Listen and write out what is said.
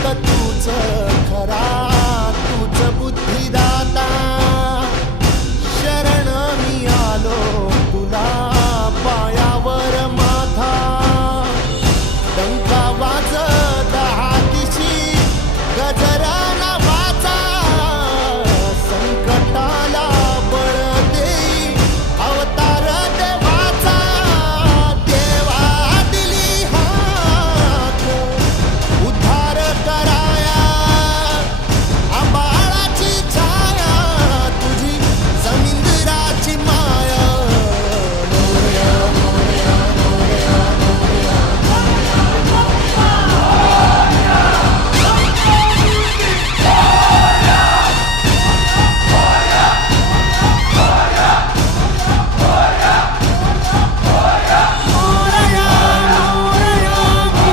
फक्त तूच खरा, तूच बुद्धिदाता. शरण मी आलो तुला, पायावर माझा डंका वाजविला